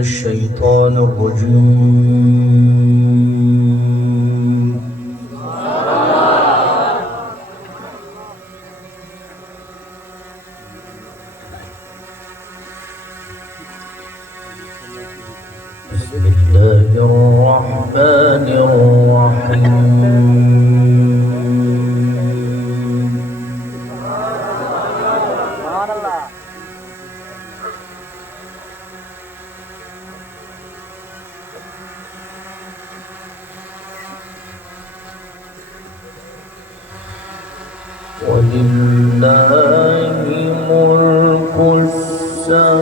الشيطان الرجيم. بسم الله الرحمن الرحيم. ولله ملك السماوات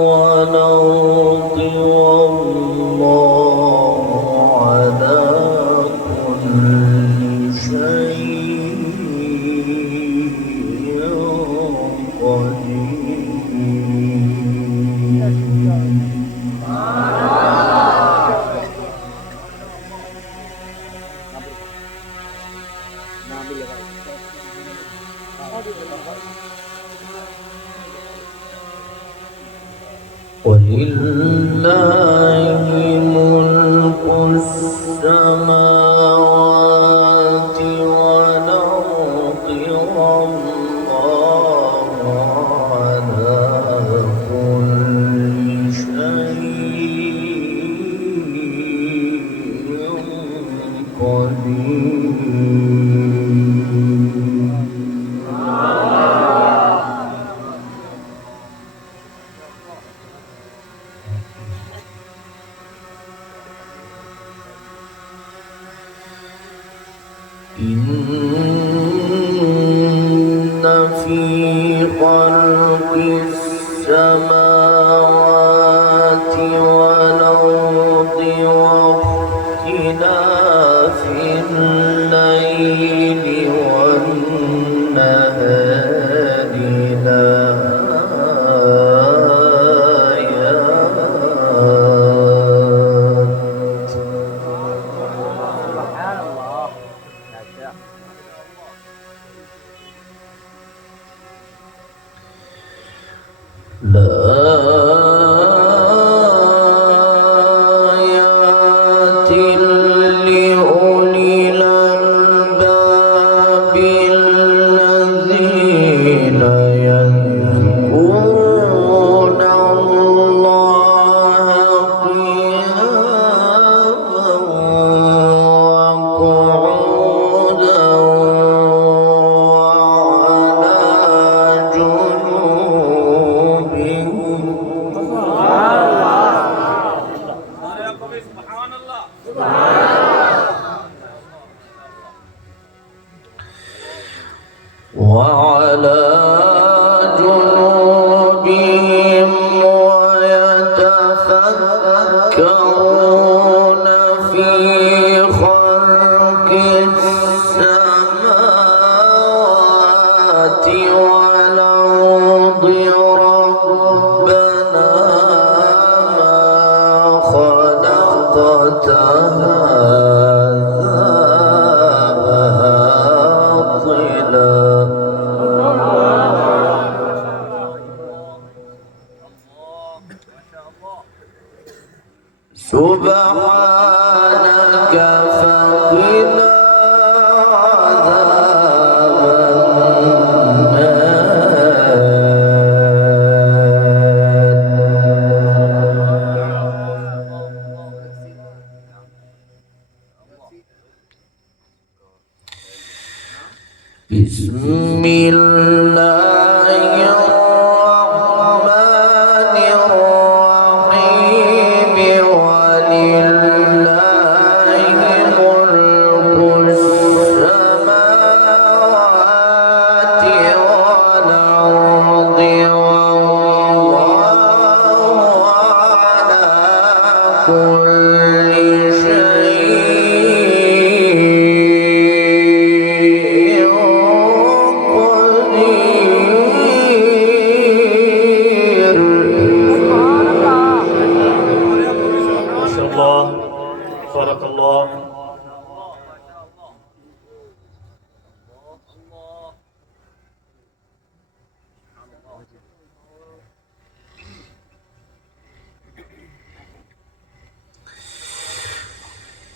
والأرض والله على كل شيء قدير. ولله ملك السماوات والأرض والله على كل شيء قدير. إن في خلق السماوات والأرض واختلاف الليل والنهار لآيات لأولي الألباب الذين يذكرون الله قياما وقعودا وعلى جنوبهم. وعلى جنوبهم ويتفكرون في خلق السماوات والأرض ربنا ما خلقت سبحانك فقنا عذاب النار. بسم الله الرحمن الرحيم ولله ملك السماوات والأرض والله على كل شيء قدير. ما شاء الله، بارك الله.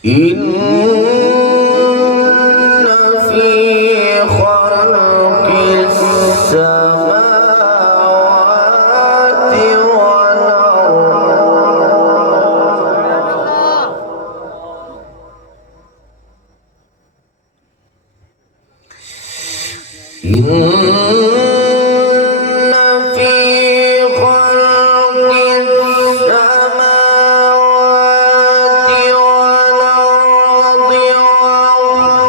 إن في خلق السماوات والأرض إن في خلق السماوات والأرض واختلاف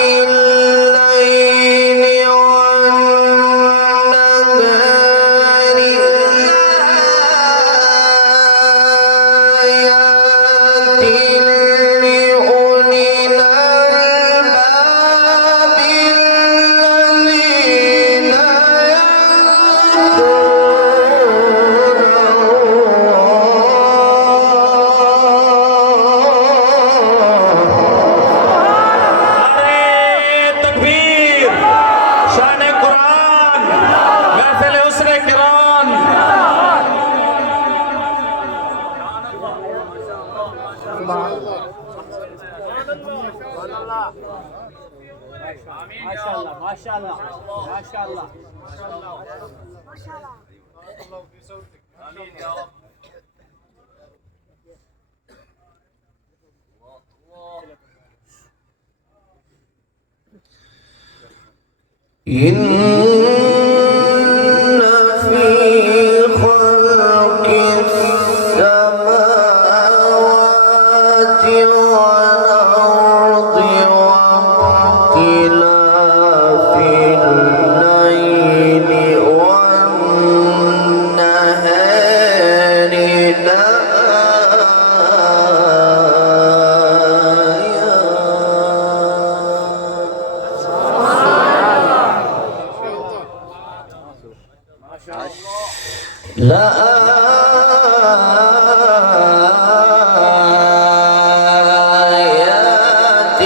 الليل والنهار لآيات لأولي الألباب الذين नारे तकबीर, शान कुरान, महफिल उसरे किराम। माशाल्लाह माशाल्लाह माशाल्लाह إن في خلق السماوات والأرض واختلاف الليل والنهار لآيات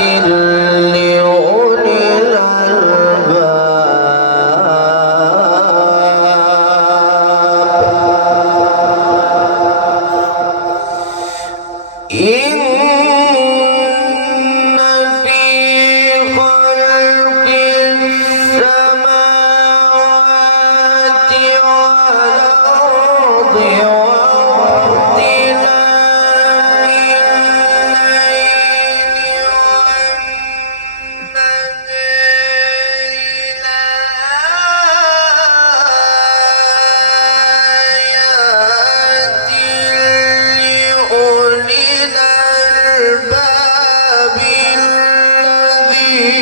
لأولي الألباب. إن في خلق السماوات والأرض واختلاف الليل والنهار لآيات لأولي الألباب الذين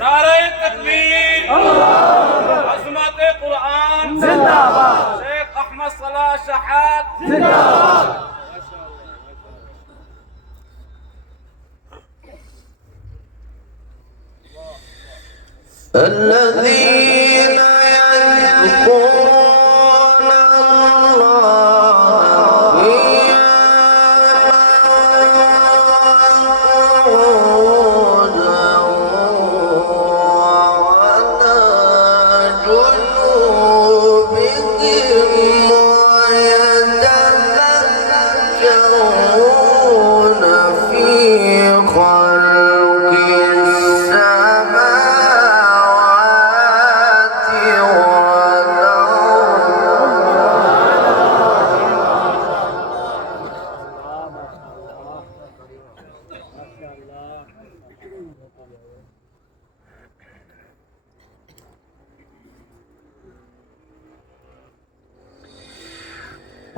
नारे तकबीर, अज़मत कुरान जिंदाबाद शेख अहमद सलाह शहाद जिंदाबाद الذين يذكرون الله قياما وقعودا وعلى جنوبهم ويتفكرون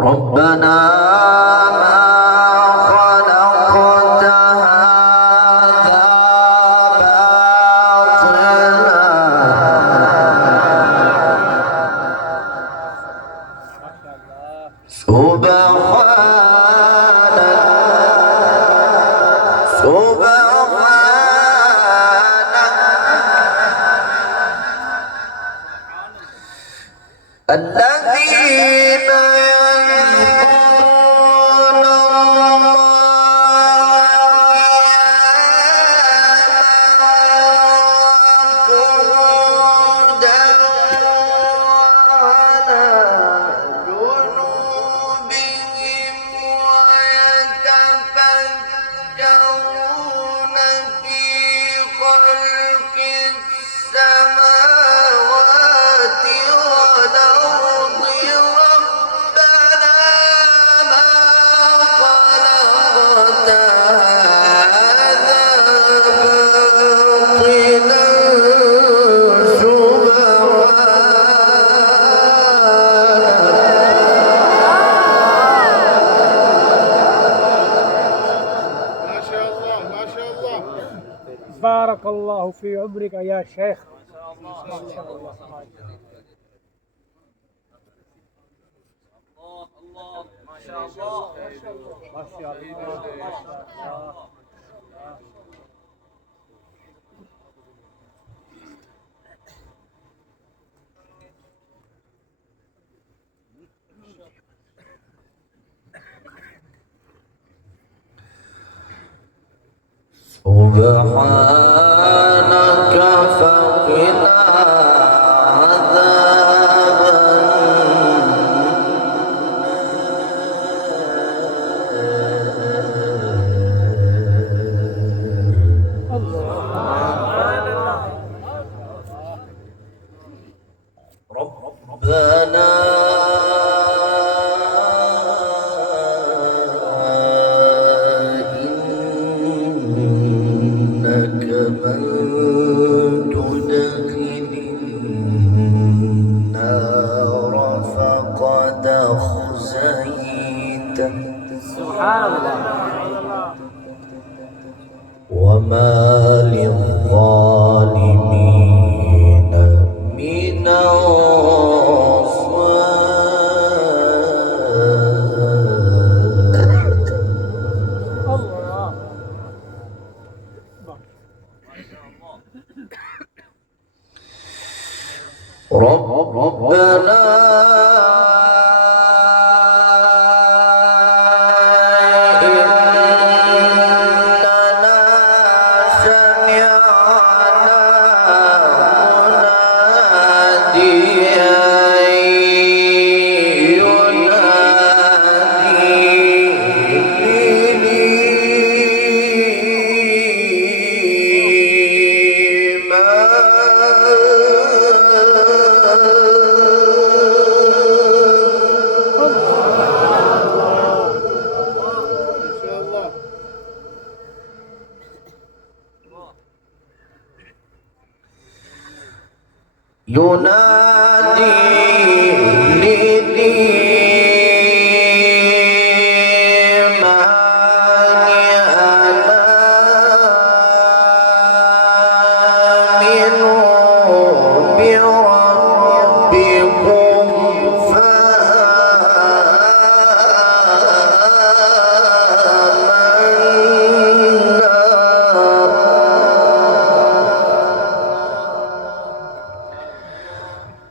ربنا ما خلقت هذا باطلا سبحانك الذين يذكرون الله قياما وقعودا وعلى جنوبهم ويتفكرون في خلق السماوات والأرض ربنا ما خلقت هذا باطلا بارك الله في عمرك يا شيخ. ما شاء الله ما شاء الله. سبحانك فقنا عذاب ربنا إنك من تدخل النار فقد أخزيته سبحان الله. وما للظالمين من ربنا إننا سمعنا مناديا ينادي للإيمان أنا آمنوا بربكم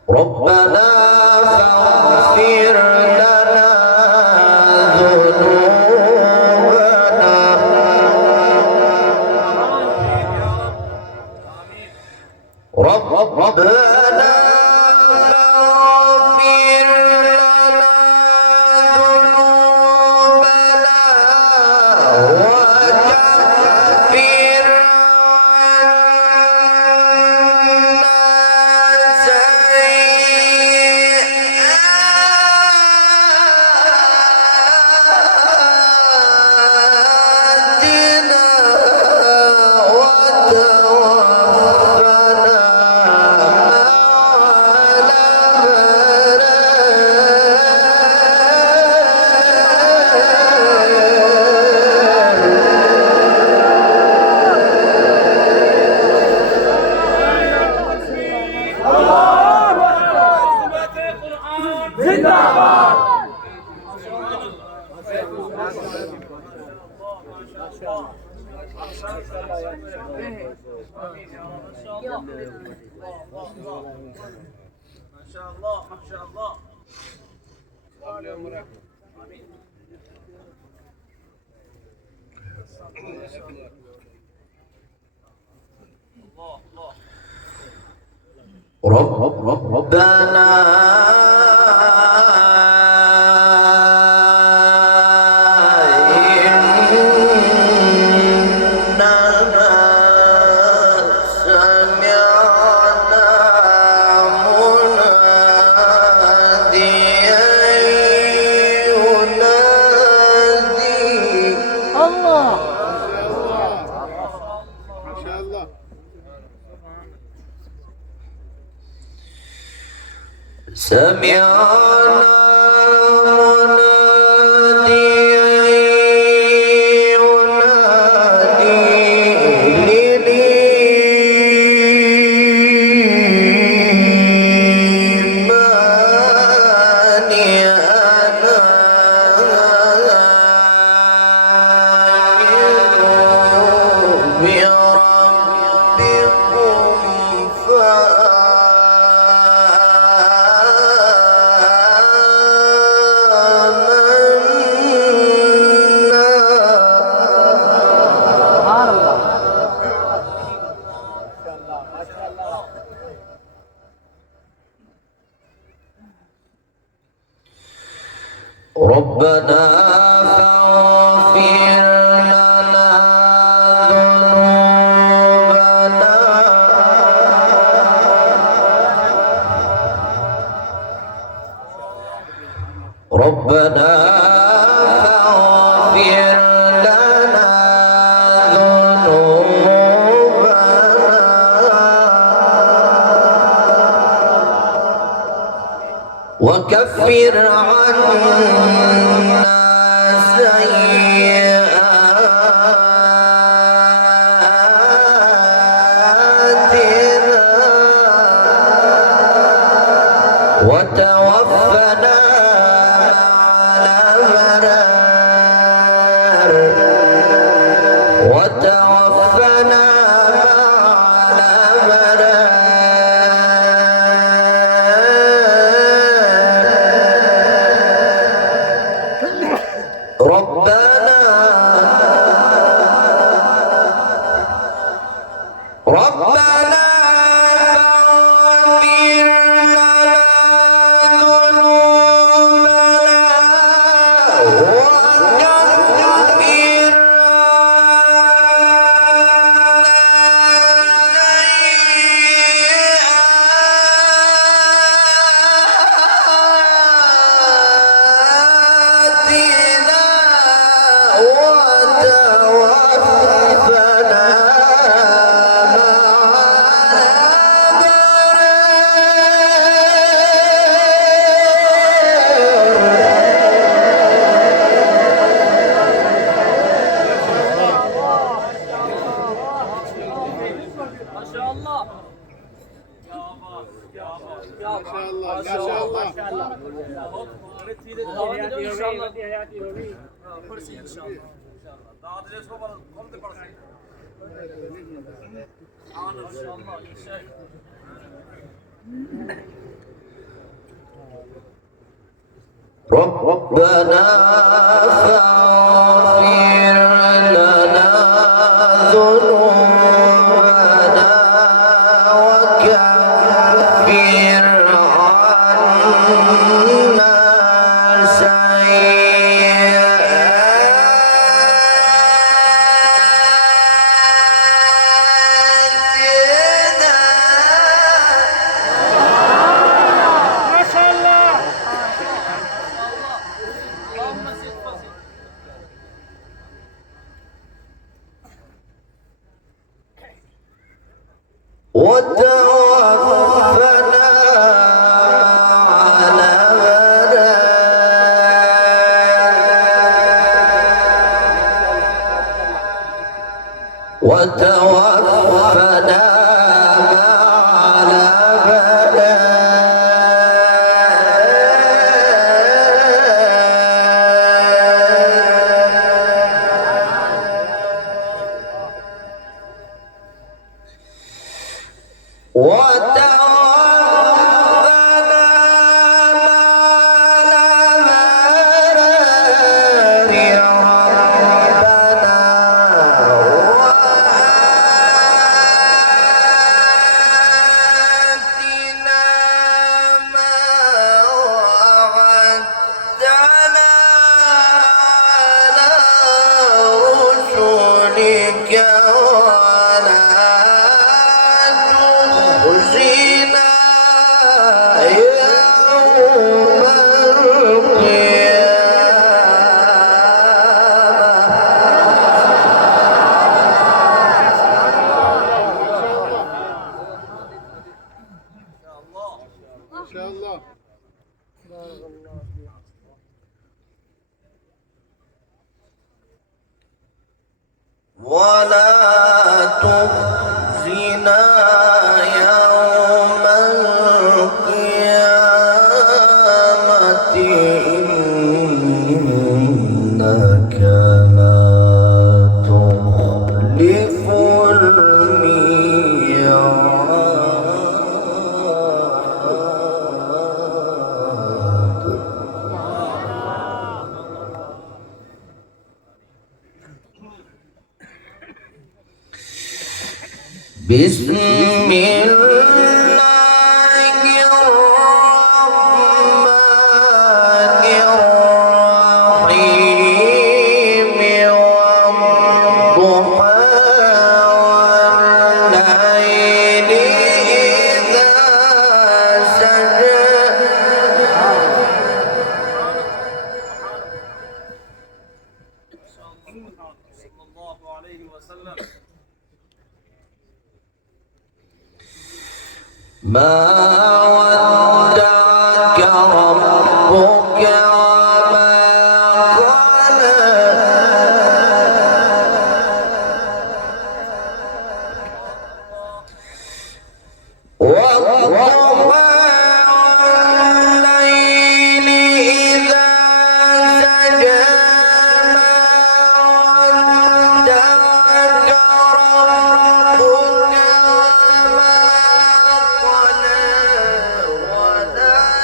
ربنا فاغفر لنا ذنوبنا ربنا فاغفر لنا ذنوبنا وكفر ما شاء الله ما شاء الله. ربنا إننا سمعنا مناديا ينادي الله ما شاء الله. سمعنا مناديا ينادي للإيمان أن بربكم فآمنا. سبحان الله. ما شاء الله ما شاء الله. ربنا فاغفر لنا ذنوبنا ربنا فاغفر لنا ذنوبنا وكفر عنا سيئاتنا وتوفنا على الأبرار وتوفنا على الأبرار. ربنا فاغفر لنا ذنوبنا وكفر سيئاتنا وتوفنا ما شاء الله. يا الله ما شاء الله ما شاء الله. kursi inşallah. Daha da çok var. Komde parası. Ana inşallah. Şey. ربنا فاغفر لنا ذنوبنا وكفر عنا سيئاتنا. ما شاء الله. اللهم زد فزد. ما شاء الله. ولا تخزنا يوم القيامة إنك لا تخلف الميعاد. بسم الله الرحمن الرحيم والضحى والليل إذا سجى صلى الله عليه وسلم. ما ودعك ربك وما قلى والضحى والليل إذا سجى ما ودعك ربك وما قلى وللآخرة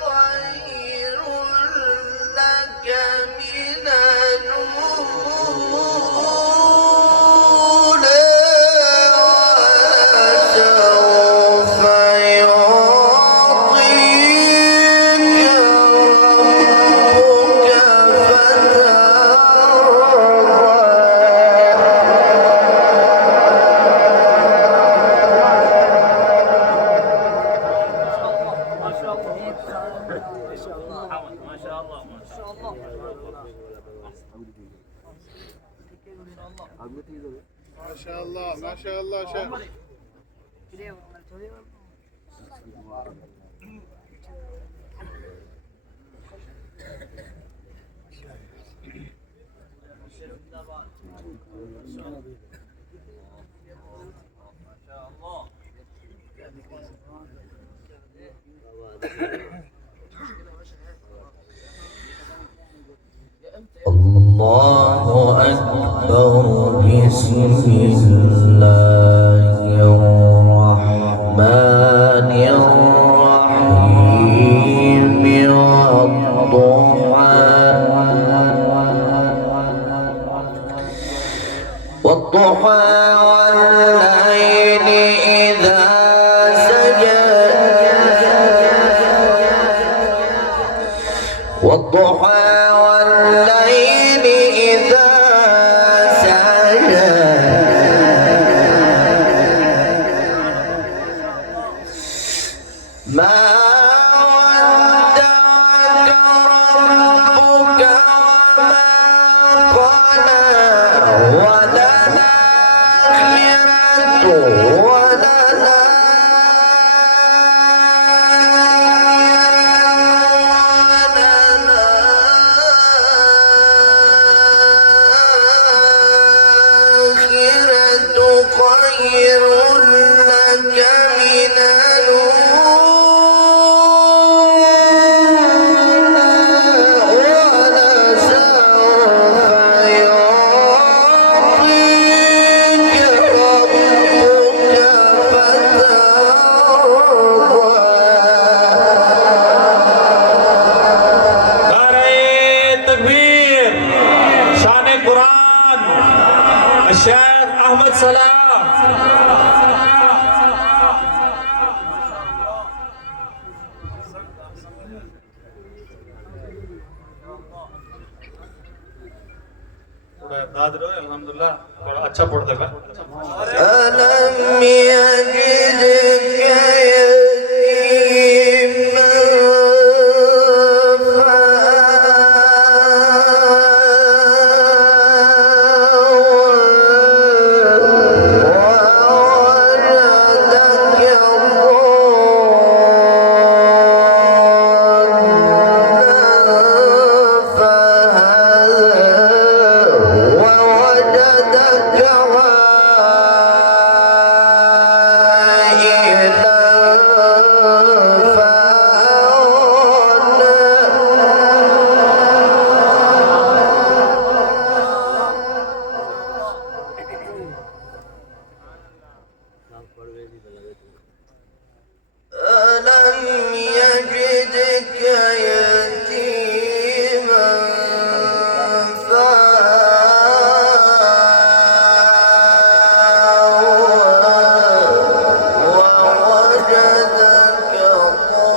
خير لك من الأولى ولسوف يعطيك ربك ما شاء الله. ما شاء الله. ما شاء الله شيخ. الله أكبر. بسم الله الرحمن الرحيم والضحى والليل إذا سجى والضحى والليل إذا سجى ما ودعك ربك وما قلى خير لك من الأولى ولسوف يعطيك ربك فترضى. नारे तकबीर शान कुरान शेख अहमद सलाम दादरो अल्हम्दुलिल्लाह अच्छा पढ़ देगा ألم يجدك يتيما ووجدك ضالا فهدى ووجدك ألم يجدك يتيما ووجدك ضالا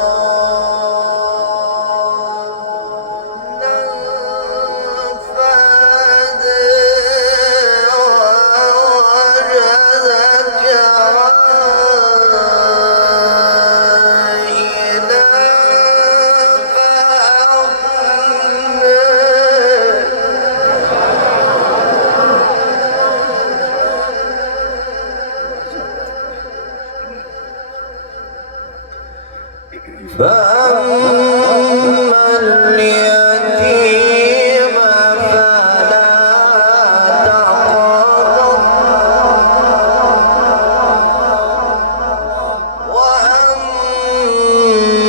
فهدى ووجدك عائلا فأغنى فأما اليتيم فلا تقهر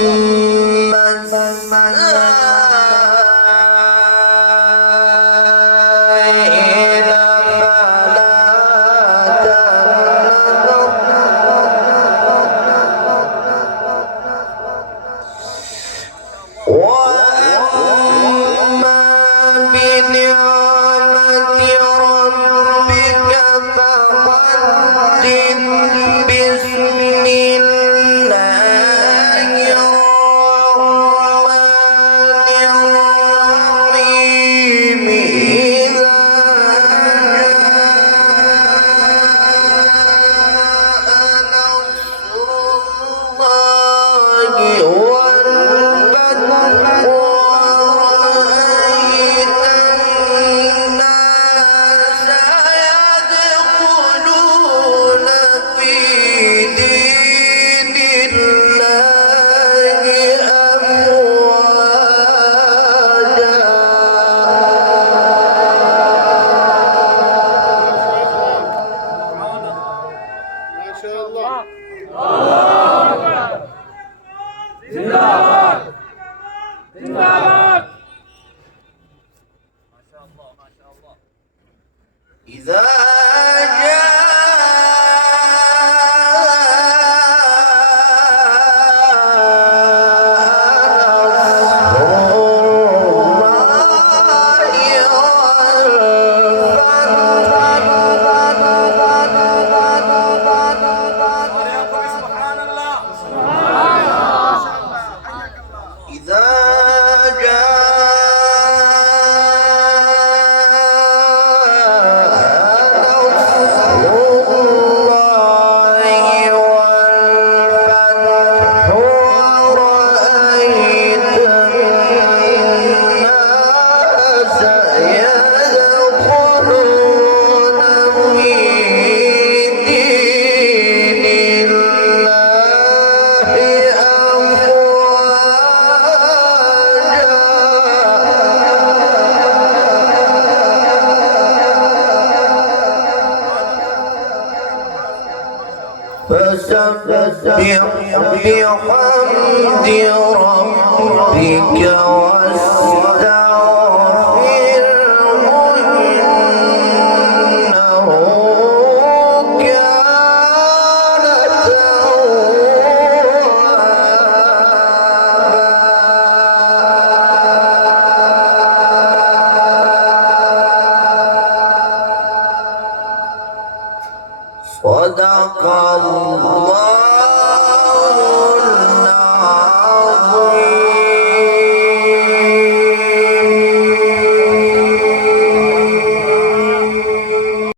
وأما السائل فلا تنهر وأما بنعمة ربك فحدث بسم الله الرحمن الرحيم إذا جاء نصر الله والفتح ورأيت الناس يدخلون في دين الله أفواجا ما شاء الله. إذا سبحان الله إذا فسبح بحمد ربك واستغفره إنه كان توابا صدق الله